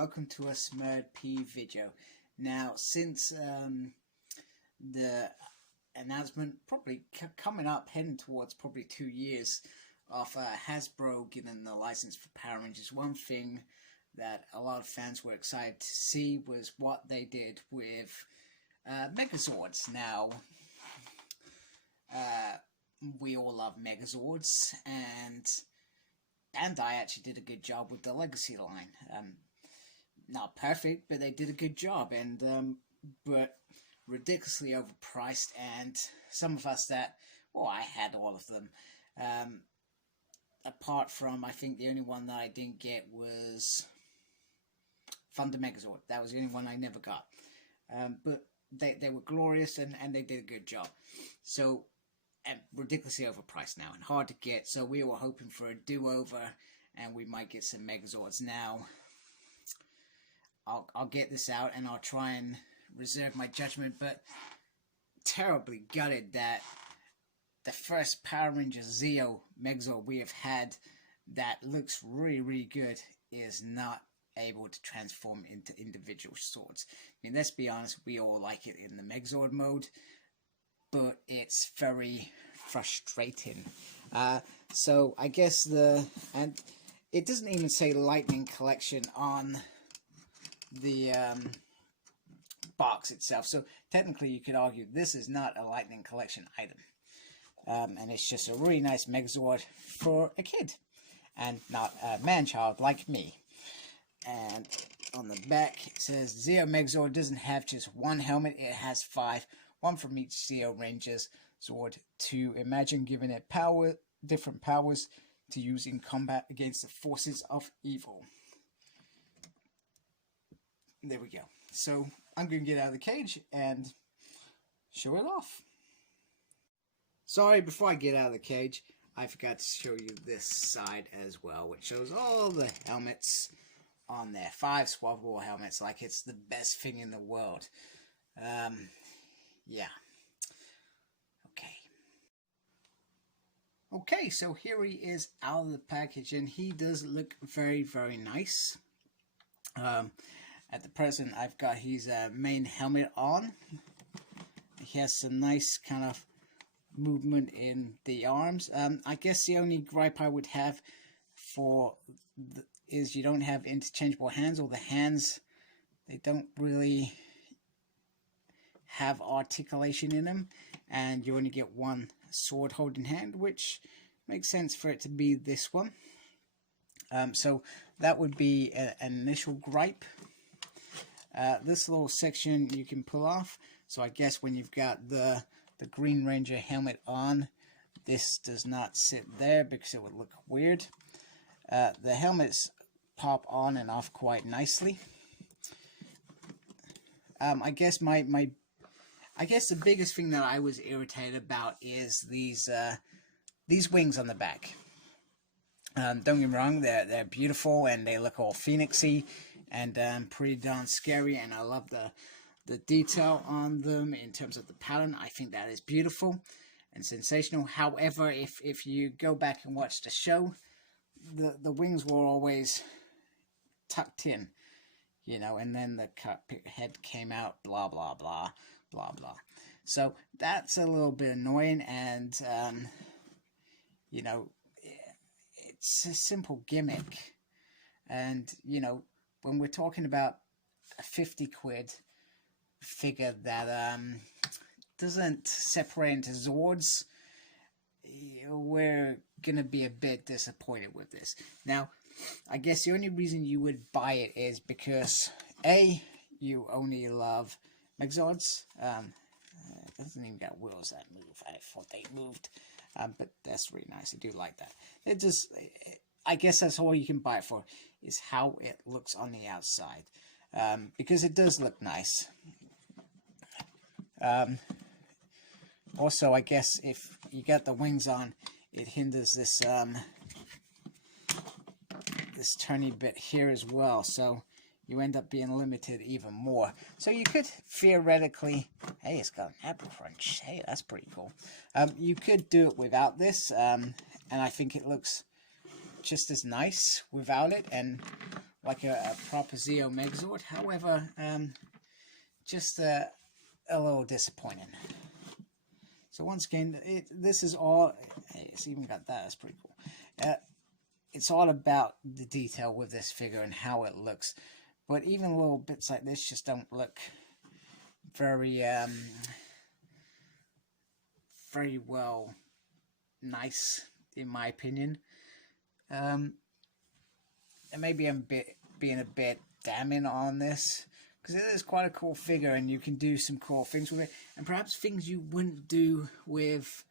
welcome to a Smurd P video. Now, since the announcement, probably coming up, heading towards probably 2 years of Hasbro getting the license for Power Rangers, one thing that a lot of fans were excited to see was what they did with Megazords. Now, we all love Megazords, and Bandai actually did a good job with the Legacy line. Not perfect, but they did a good job, and but ridiculously overpriced. And some of us that, well, I had all of them. Apart from, I think the only one that I didn't get was Thunder Megazord. That was the only one I never got. But they were glorious, and they did a good job. So, and ridiculously overpriced now and hard to get. So we were hoping for a do-over, and we might get some Megazords. Now, I'll get this out, and I'll try and reserve my judgment, but terribly gutted that the first Power Rangers Zeo Megazord we have had that looks really, really good is not able to transform into individual swords. I mean, let's be honest, we all like it in the Megazord mode, but it's very frustrating. So I guess and it doesn't even say Lightning Collection on the box itself, so technically you could argue this is not a Lightning Collection item, and it's just a really nice Megazord for a kid and not a man-child like me. And on the back it says Zeo Megazord doesn't have just one helmet, it has 5, one from each Zeo Ranger's Zord, to imagine giving it different powers to use in combat against the forces of evil. There we go. So I'm going to get out of the cage and show it off. Sorry, before I get out of the cage, I forgot to show you this side as well, which shows all the helmets on there. 5 swappable helmets, like it's the best thing in the world. Yeah. Okay, so here he is out of the package, and he does look very, very nice. At the present, I've got his main helmet on. He has some nice kind of movement in the arms. I guess the only gripe I would have is you don't have interchangeable hands, or the hands, they don't really have articulation in them, and you only get one sword holding hand, which makes sense for it to be this one. So that would be an initial gripe. This little section you can pull off, so I guess when you've got the Green Ranger helmet on, this does not sit there because it would look weird. The helmets pop on and off quite nicely. I guess the biggest thing that I was irritated about is these wings on the back. Don't get me wrong, they're beautiful and they look all phoenixy and pretty darn scary, and I love the detail on them in terms of the pattern. I think that is beautiful and sensational. However, if you go back and watch the show, the wings were always tucked in, you know, and then the cockpit head came out, blah blah blah blah blah. So that's a little bit annoying, and you know, it's a simple gimmick. And you know, when we're talking about a 50 quid figure that doesn't separate into Zords, we're gonna be a bit disappointed with this. Now, I guess the only reason you would buy it is because A, you only love Megazords. It doesn't even got wheels that move. I thought they moved, but that's really nice. I do like that. I guess that's all you can buy it for, is how it looks on the outside, because it does look nice. Also, I guess if you got the wings on, it hinders this this turny bit here as well, so you end up being limited even more. So you could theoretically, hey, it's got an apple crunch. Hey, that's pretty cool. You could do it without this, and I think it looks just as nice without it. And like a proper Zeo Megazord. However, just a little disappointing. So once again, this is all, hey, it's even got that, that's pretty cool. It's all about the detail with this figure and how it looks. But even little bits like this just don't look very, very well nice, in my opinion. And maybe I'm being a bit damning on this, because it is quite a cool figure and you can do some cool things with it, and perhaps things you wouldn't do with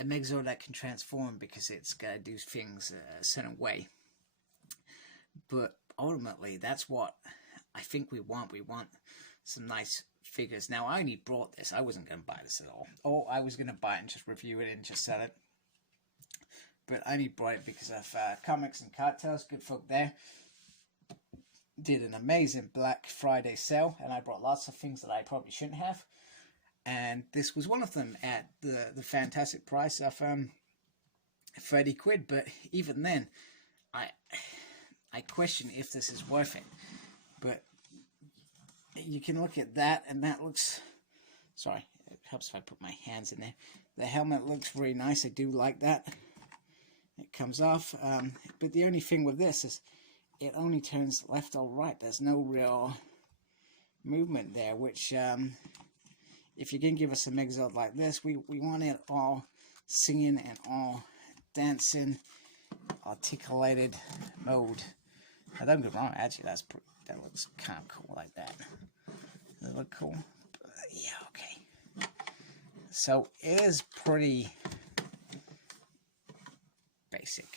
a Megazord that can transform, because it's got to do things a certain way. But ultimately, that's what I think we want. We want some nice figures. Now, I only brought this. I wasn't going to buy this at all. Or I was going to buy it and just review it and just sell it. But I only brought it because of Comics and Cartels, good folk there. Did an amazing Black Friday sale, and I brought lots of things that I probably shouldn't have. And this was one of them at the fantastic price of 30 quid. But even then, I question if this is worth it. But you can look at that, and that looks, sorry, it helps if I put my hands in there. The helmet looks really nice. I do like that. It comes off. But the only thing with this is it only turns left or right. There's no real movement there, which if you're going to give us a Megazord like this, we want it all singing and all dancing, articulated mode. Now, don't get me wrong, actually that looks kind of cool like that. Does it look cool? Yeah, okay. So it is pretty basic.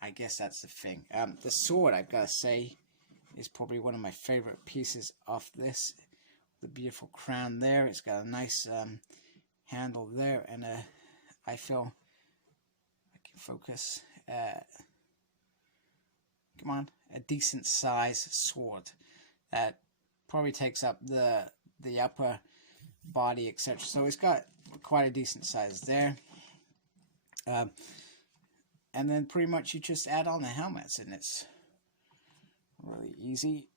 I guess that's the thing. The sword, I've got to say, is probably one of my favorite pieces of this. The beautiful crown there. It's got a nice handle there, and I feel I can focus. Come on, a decent size sword that probably takes up the upper body, etc. So it's got quite a decent size there. And then pretty much you just add on the helmets, and it's really easy.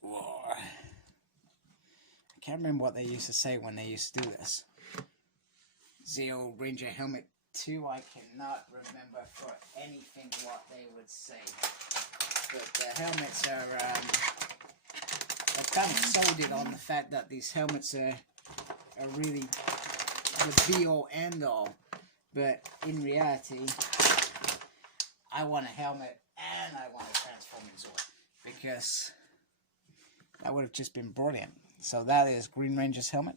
Whoa. I can't remember what they used to say when they used to do this. Zeo Ranger Helmet 2, I cannot remember for anything what they would say. But the helmets are kind of sold it on the fact that these helmets are really the be-all end-all. But in reality, I want a helmet and I want a transforming sword, because that would have just been brilliant. So that is Green Ranger's helmet.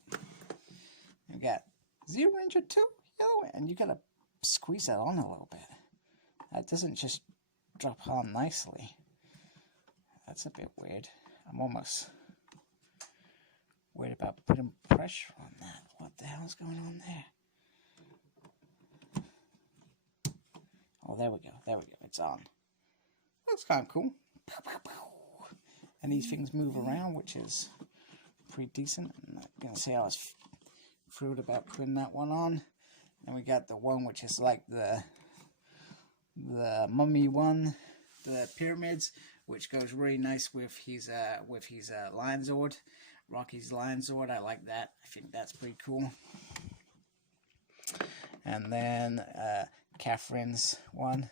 You got Zeo Ranger 2 yellow, and you gotta squeeze that on a little bit. That doesn't just drop on nicely. That's a bit weird. I'm almost worried about putting pressure on that. What the hell's going on there? Oh, there we go. There we go. It's on. Looks kind of cool. And these things move around, which is pretty decent. I'm not going to say I was thrilled about putting that one on. And we got the one which is like the mummy one, the pyramids, which goes really nice with his Lion Zord, Rocky's Lion Zord. I like that. I think that's pretty cool. And then Catherine's one,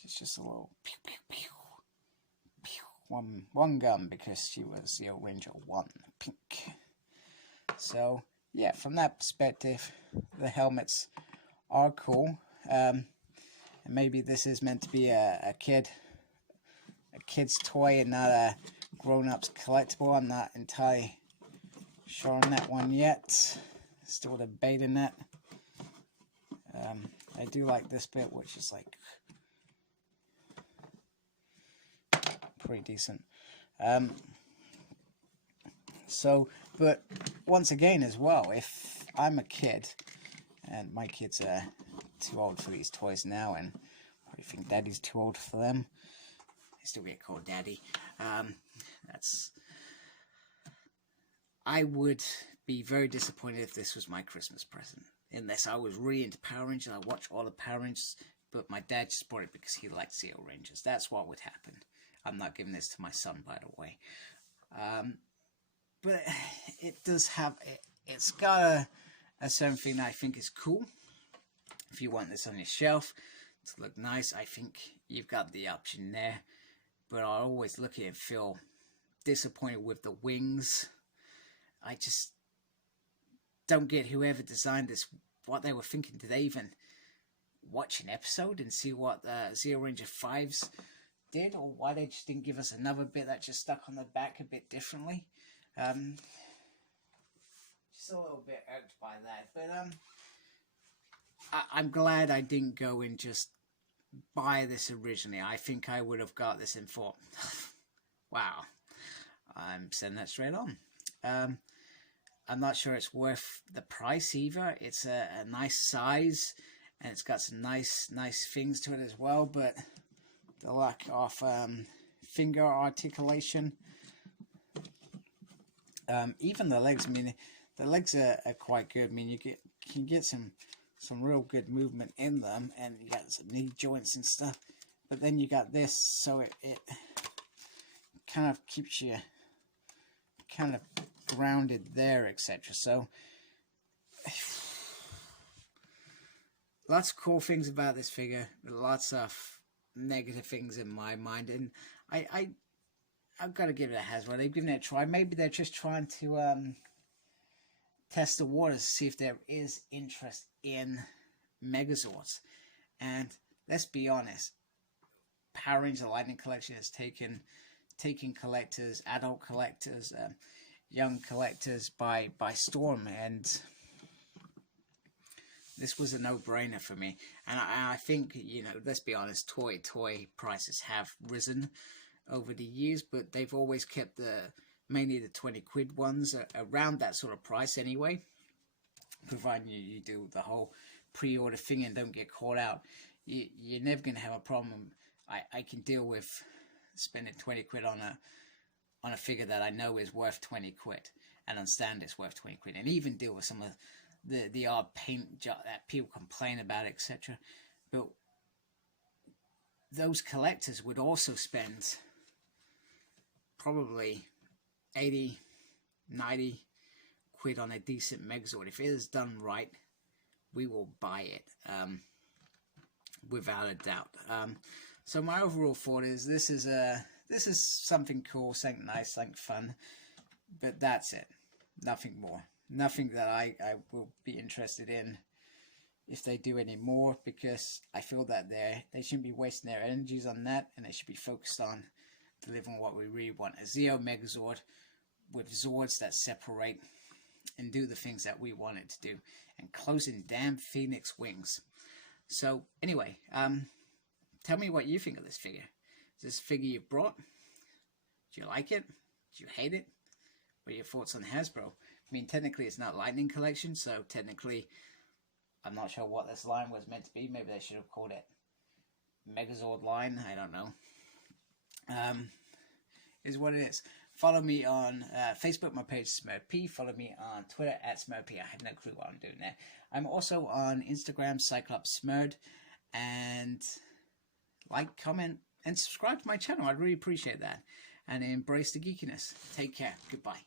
just a little pew, pew, pew, pew. One gun, because she was Zeo Ranger 1 pink. So yeah, from that perspective, the helmets are cool. And maybe this is meant to be a kid's toy and not a grown-up's collectible. I'm not entirely sure on that one yet. Still debating that. I do like this bit, which is like pretty decent. But once again as well, if I'm a kid, and my kids are too old for these toys now, and I think daddy's too old for them, they still get called daddy, I would be very disappointed if this was my Christmas present. Unless I was really into Power Rangers, I watch all the Power Rangers, but my dad just bought it because he liked Zeo Rangers. That's what would happen. I'm not giving this to my son, by the way. But it does have, it's got a certain thing that I think is cool. If you want this on your shelf to look nice, I think you've got the option there. But I always look at it and feel disappointed with the wings. I just don't get whoever designed this, what they were thinking. Did they even watch an episode and see what Zero Ranger 5s did, or why they just didn't give us another bit that just stuck on the back a bit differently? Just a little bit irked by that, but I'm glad I didn't go and just buy this originally. I think I would have got this and thought, wow, I'm sending that straight on. I'm not sure it's worth the price either. It's a nice size, and it's got some nice things to it as well, but the lack of finger articulation, even the legs, I mean, the legs are quite good. I mean, you can get some real good movement in them, and you got some knee joints and stuff, but then you got this, so it kind of keeps you kind of grounded there, etc. So lots of cool things about this figure, lots of negative things in my mind, and I've got to give it a Hasbro. They've given it a try. Maybe they're just trying to test the waters to see if there is interest in Megazords. And let's be honest, Power Ranger Lightning Collection has taken collectors, adult collectors, young collectors by storm, and this was a no-brainer for me. And I think, you know, let's be honest, toy prices have risen over the years, but they've always kept mainly the 20 quid ones around that sort of price anyway, providing you do the whole pre-order thing and don't get caught out. You're never going to have a problem. I can deal with spending 20 quid on a figure that I know is worth 20 quid and understand it's worth 20 quid, and even deal with some of the odd paint job that people complain about, etc. But those collectors would also spend probably 80, 90 quid on a decent Megazord. If it is done right, we will buy it, without a doubt. So my overall thought is this is something cool, something nice, something fun, but that's it. Nothing more. Nothing that I will be interested in if they do any more, because I feel that they shouldn't be wasting their energies on that, and they should be focused on delivering what we really want. A Zeo Megazord with Zords that separate and do the things that we want it to do, and closing damn Phoenix wings. So anyway, tell me what you think of this figure. Is this a figure you've brought? Do you like it? Do you hate it? What are your thoughts on Hasbro? I mean, technically it's not Lightning Collection, so technically I'm not sure what this line was meant to be. Maybe they should have called it Megazord line. I don't know. Is what it is. Follow me on Facebook. My page is SmurP. Follow me on Twitter at SmurP. I have no clue what I'm doing there. I'm also on Instagram, Cyclops Smurd. And like, comment, and subscribe to my channel. I'd really appreciate that. And embrace the geekiness. Take care. Goodbye.